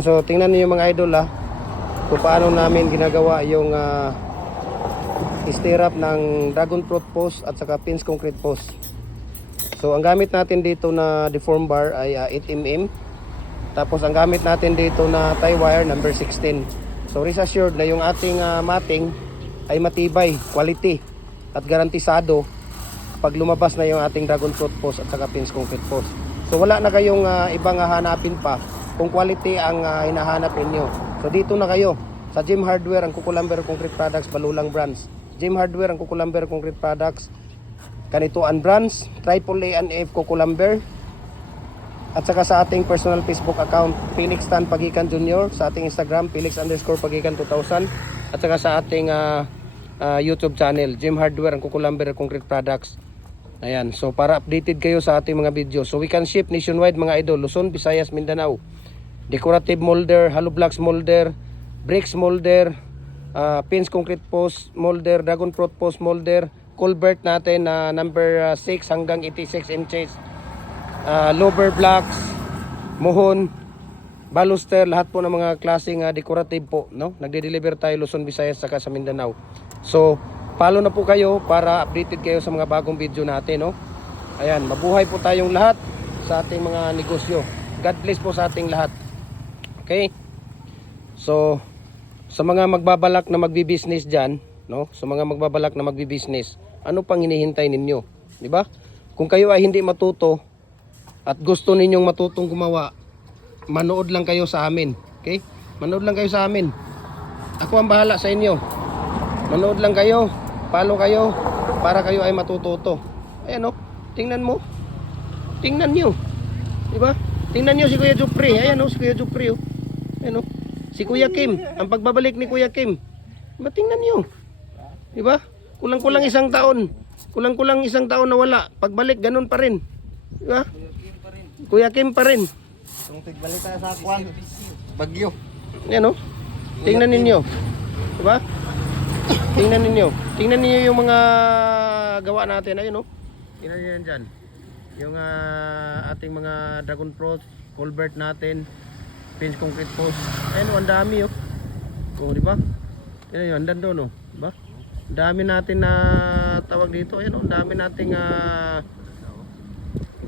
So tingnan niyo mga idol kung paano namin ginagawa yung stirrup ng dragon fruit post at saka pins concrete post. So ang gamit natin dito na deform bar ay 8mm. Tapos ang gamit natin dito na tie wire number 16. So rest assured na yung ating matting ay matibay, quality at garantisado pag lumabas na yung ating dragon fruit post at saka pins concrete post. So wala na kayong ibang hanapin pa kung quality ang hinahanap ninyo. So dito na kayo sa Gem Hardware, ang Kukulamber Concrete Products, Balulang Brands. Gem Hardware, ang Kukulamber Concrete Products, Kanituan Brands, AAA and F Kukulamber. At saka sa ating personal Facebook account, Felix Tan Pagikan Jr. Sa ating Instagram, Felix_Pagikan 2000. At saka sa ating YouTube channel, Gem Hardware, ang Kukulamber Concrete Products. Ayan, so para updated kayo sa ating mga video. So we can ship nationwide mga idol, Luzon, Visayas, Mindanao. Decorative molder, hollow blocks molder, bricks molder, pins concrete post molder, dragon fruit post molder, culvert natin na number 6 hanggang 86 inches, lower blocks, mohon, baluster, lahat po ng mga klaseng decorative po, no? Nagde-deliver tayo Luzon, Visayas saka sa Mindanao. So follow na po kayo para updated kayo sa mga bagong video natin, no? Ayan, mabuhay po tayong lahat sa ating mga negosyo. God bless po sa ating lahat. Okay? So sa mga magbabalak na magbi-business diyan, no? Sa mga magbabalak na magbi-business, ano pang hinihintay ninyo? 'Di ba? Kung kayo ay hindi matuto at gusto ninyong matutong gumawa, manood lang kayo sa amin. Okay? Manood lang kayo sa amin. Ako ang bahala sa inyo. Manood lang kayo, follow kayo para kayo ay matututo. Ayan, oh. Tingnan mo. Tingnan niyo. 'Di ba? Tingnan niyo si Kuya Jupri. Ayan, oh, si Kuya Jupri, oh. Ayan, oh. Si Kuya Kim, ang pagbabalik ni Kuya Kim. Diba, tingnan niyo. 'Di ba? Kulang-kulang isang taon. Kulang-kulang isang taon na wala. Pagbalik ganun pa rin. 'Di ba? Kuya Kim pa rin. Kung tigbalik tayo sa Kwan, Bagyo. Ayan, oh. Tingnan ninyo. 'Di ba? Tingnan ninyo. Tingnan niyo yung mga gawa natin. Ayun, oh. Tingnan niyo yan dyan. Yung ating mga dragon fruit, culvert natin, pins concrete post. Ayun, oh, ang dami, oh. Oh, di ba? Tingnan niyo, andan doon, oh. Di ba? Ang dami natin na tawag dito. Ayun, oh, ang dami nating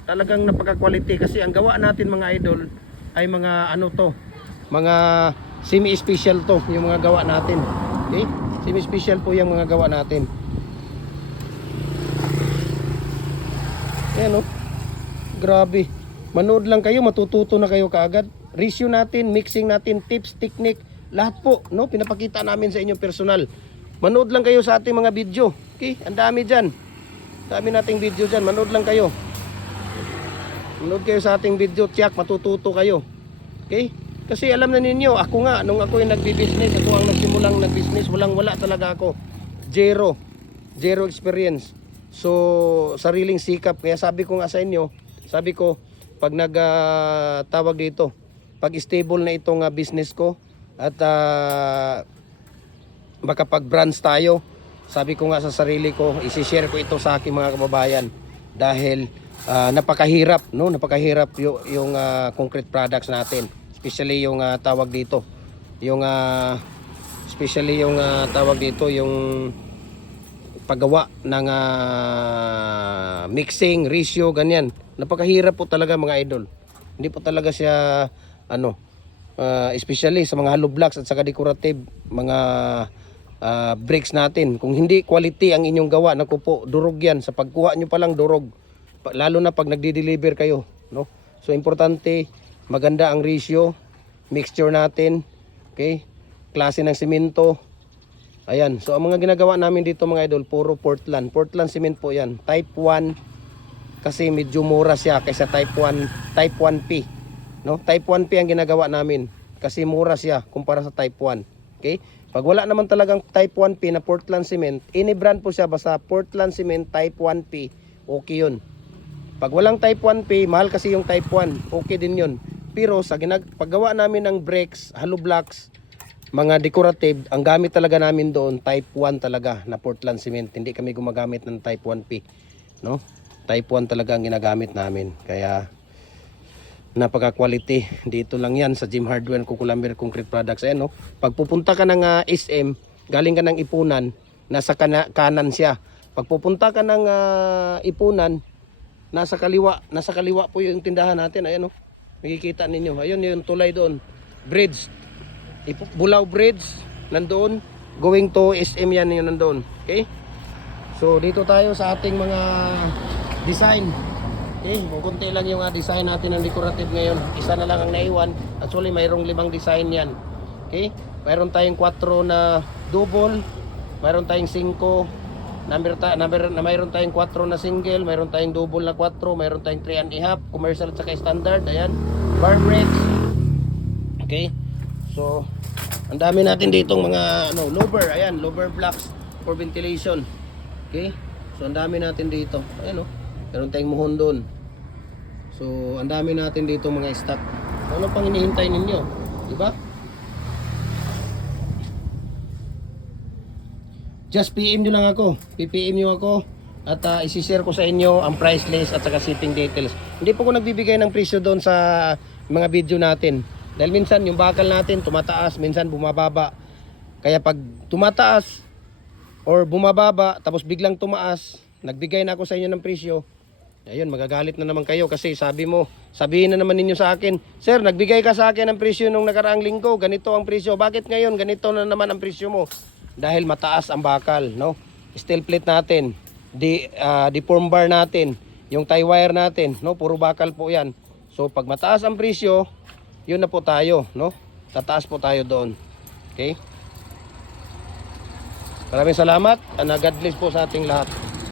talagang napaka-quality kasi ang gawa natin mga idol ay mga ano to, mga semi-special to, yung mga gawa natin. Okay? Semi-special po yung mga gawa natin. Ayan, oh. Grabe. Manood lang kayo, matututo na kayo kaagad. Ratio natin, mixing natin, tips, technique, lahat po, no? Pinapakita namin sa inyo personal. Manood lang kayo sa ating mga video. Okay? Ang dami dyan. Dami nating video dyan. Manood lang kayo. Manood kayo sa ating video. Tiyak, matututo kayo. Okay? Kasi alam na ninyo, ako nga, nung ako yung nagbi-business, ako ang nagsimulang nag-business, walang-wala talaga ako. Zero. Zero experience. So, sariling sikap. Kaya sabi ko nga sa inyo, sabi ko, pag nagtawag dito, pag stable na itong business ko, at makapag-branch tayo, sabi ko nga sa sarili ko, isi-share ko ito sa aking mga kababayan. Dahil napakahirap, no? Napakahirap yung concrete products natin. Especially yung tawag dito, yung especially yung tawag dito, yung paggawa ng mixing, ratio, ganyan. Napakahirap po talaga mga idol. Hindi po talaga siya ano, especially sa mga hollow blocks at saka decorative mga bricks natin. Kung hindi quality ang inyong gawa, naku po, durog yan. Sa pagkuha nyo pa lang durog. Lalo na pag nagdi-deliver kayo, no? So importante, maganda ang ratio, mixture natin, okay? Klase ng simento. Ayan, so ang mga ginagawa namin dito mga idol, puro Portland. Portland cement po yan. Type 1 kasi medyo mura siya kaysa type 1, type 1P. No? Type 1P ang ginagawa namin kasi mura siya kumpara sa type 1. Okay? Pag wala naman talagang type 1P na Portland cement, any brand po siya basta Portland cement type 1P, okay yun. Pag walang type 1P, mahal kasi yung type 1, okay din yun. Pero sa paggawa namin ng bricks, hollow blocks, mga decorative, ang gamit talaga namin doon type 1 talaga na Portland cement. Hindi kami gumagamit ng type 1P, no? Type 1 talaga ang ginagamit namin. Kaya Napaka-quality. Dito lang yan sa Jim Hardware Kukulamber Concrete Products. Ayan, no? Pag pupunta ka ng SM, galing ka ng Ipunan, nasa kanan siya. Pag pupunta ka ng Ipunan, nasa kaliwa po yung tindahan natin. Ayan, no? Makikita ninyo. Ayun yung tulay doon. Bridge. Bulao Bridge. Nandoon. Going to SM yan yung nandoon. Okay? So dito tayo sa ating mga design. Okay, kunti lang yung design natin ng decorative ngayon. Isa na lang ang naiwan. Actually mayroong 5 design yan. Okay? Mayroon tayong 4 na double, mayroon tayong 5 mayroon tayong 4 na single, mayroon tayong double na 4, mayroon tayong 3 and a half, commercial at saka standard. Ayan, bar brakes. Okay? So ang dami natin ditong mga lower, ayan, lower blocks for ventilation. Okay? So ang dami natin dito. Ayan, meron tayong muhon doon. So ang dami natin dito mga stock. Ano pang hinihintay ninyo? Diba? Just PM nyo lang ako. PPM nyo ako. At isi-share ko sa inyo ang price list at saka shipping details. Hindi po ko nagbibigay ng presyo doon sa mga video natin. Dahil minsan yung bakal natin tumataas, minsan bumababa. Kaya pag tumataas or bumababa tapos biglang tumaas, nagbigay na ako sa inyo ng presyo, ayun, magagalit na naman kayo kasi sabihin na naman ninyo sa akin, sir, nagbigay ka sa akin ng presyo nung nakaraang linggo, ganito ang presyo, bakit ngayon ganito na naman ang presyo mo? Dahil mataas ang bakal, no? Steel plate natin, deform bar natin, yung tie wire natin, no? Puro bakal po yan. So pag mataas ang presyo, yun na po tayo, no? Tataas po tayo doon. Okay? Maraming salamat and God bless po sa ating lahat.